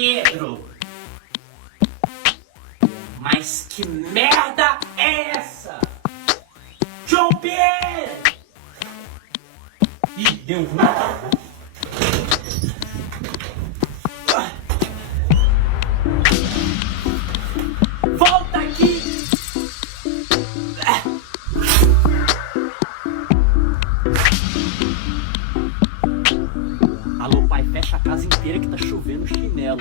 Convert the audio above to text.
Pedro! Mas que merda é essa? João Pedro! Ih, deu ruim. Volta aqui! Alô, pai, fecha a casa inteira que tá chovendo chinelo.